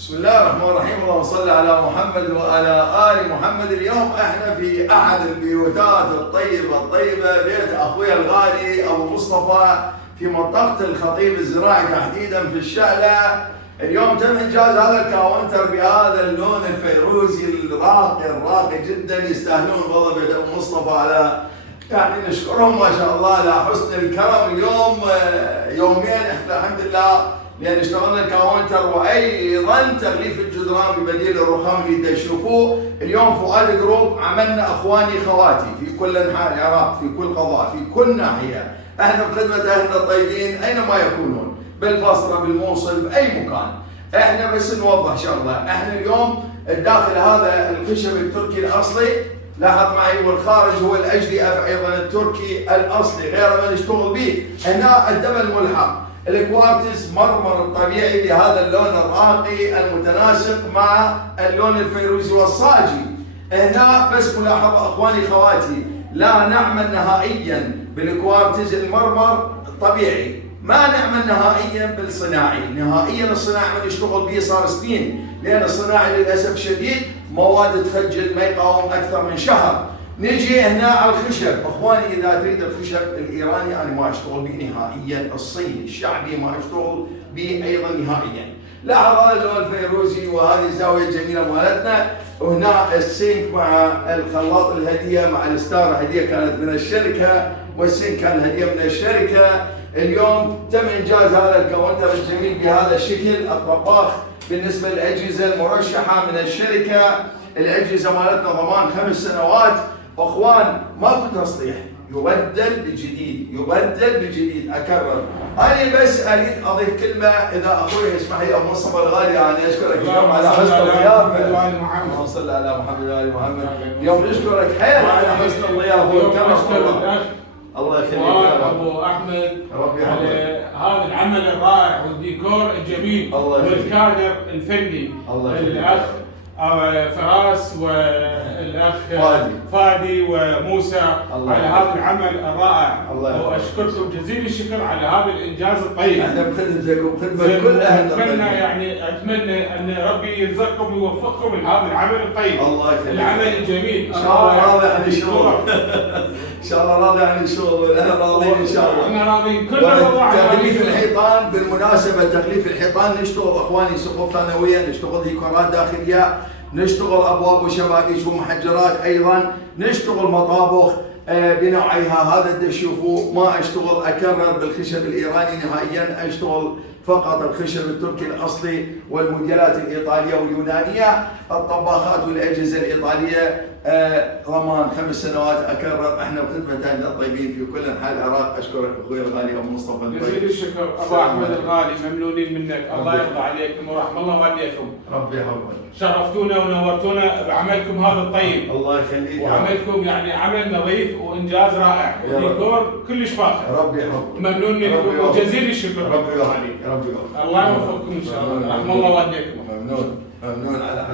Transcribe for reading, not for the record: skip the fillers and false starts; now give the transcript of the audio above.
بسم الله الرحمن الرحيم. اللهم صل على محمد وعلى آل محمد. اليوم احنا في احد البيوتات الطيبة بيت اخوي الغالي ابو مصطفى في منطقة الخطيب الزراعي تحديدا في الشعلة. اليوم تم انجاز هذا الكاونتر بهذا اللون الفيروزي الراقي جدا. يستاهلون والله بيت ابو مصطفى على نشكرهم ما شاء الله على حسن الكرم. اليوم يومين احنا الحمد لله لان اشتغلنا الكاونتر وايضا تغليف الجدران ببديل الرخام اللي تشوفوه. اليوم فؤاد جروب عملنا اخواني خواتي في كل انحاء العراق، في كل قضاء، في كل ناحيه. احنا بخدمه اهلنا الطيبين اينما يكونون، بالبصره، بالموصل، باي مكان. احنا بس نوضح شغله، احنا اليوم الداخل هذا الخشب التركي الاصلي، لاحظ معي، والخارج هو الاجدي ايضا التركي الاصلي غير ما نشتغل به. هنا الدبل ملحق، الكوارتز مرمر الطبيعي بهذا اللون الراقي المتناسق مع اللون الفيروزي والصاجي. هنا بس ملاحظه اخواني خواتي، لا نعمل نهائيا بالكوارتز المرمر الطبيعي، ما نعمل نهائيا بالصناعي. نهائيا الصناعي ما نشتغل به صار سنين، لان الصناعي للاسف شديد مواد تخجل ما يقاوم اكثر من شهر. نجي هنا على الخشب، اخواني اذا تريد الخشب الايراني انا ما اشتغل به نهائيا، الصيني الشعبي ما اشتغل به ايضا نهائيا. لاحظ هذا اللون الفيروزي وهذه الزاويه الجميله مالتنا، وهنا السينك مع الخلاط الهديه مع الستار هديه كانت من الشركه، والسينك كان هديه من الشركه. اليوم تم انجاز هذا الكاونتر الجميل بهذا الشكل. الطباخ بالنسبه للاجهزه المرشحه من الشركه، الاجهزه مالتنا ضمان 5 سنوات. اخوان ماكو تصليح، يبدل بجديد، يبدل بجديد. اكرر، انا بس اريد اضيف كلمه اذا اخوي يسمح لي. ابو مصطفى الغالي انا اشكرك اليوم على حسن الضيافه. اللهم صل على محمد وال محمد. اليوم نشكرك حيل على حسن الضيافه والكرم. الله يخليك يا رب. ابو احمد ربي على هذا العمل الرائع والديكور الجميل والكادر الفني، الاخ فراس والاخ فادي وموسى على هذا العمل الرائع، واشكركم جزيل الشكر على هذا الانجاز الطيب. احنا بخدمتكم وبخدمه كل اهلنا. اتمنى ان ربي يرزقكم ويوفقكم لهذا العمل الطيب. الله يخليك. العمل الجميل. ان شاء الله راضي عن الشغل. ان شاء الله راضي عن الشغل، احنا راضيين ان شاء الله. احنا راضيين كلنا. تغليف الحيطان بالمناسبه، تغليف الحيطان نشتغل اخواني سقوف ثانويه، نشتغل ديكورات داخليه، نشتغل ابواب وشبابيك ومحجرات، ايضا نشتغل مطابخ بنوعيها. هذا اللي تشوفوه ما اشتغل اكرر بالخشب الايراني نهائيا، اشتغل فقط الخشب التركي الاصلي والموديلات الايطاليه واليونانيه. الطباخات والاجهزه الايطاليه ضمان 5 سنوات. اكرر، احنا بخدمه اهلنا الطيبين في كل انحاء العراق. اشكرك اخوي الغالي ابو مصطفى الطيب. جزيل الشكر ابو احمد الغالي، ممنونين منك. الله يرضى عليكم ورحم الله والديكم. ربي يحفظك. شرفتونا ونورتونا بعملكم هذا الطيب. الله يخليك. وعملكم عمل نظيف وانجاز رائع وديكور كلش فاخر. ربي يحفظك. ممنون منكم وجزيل الشكر. ربي يحفظك. الله يوفقكم ان شاء الله. رحم الله والديكم. ممنون على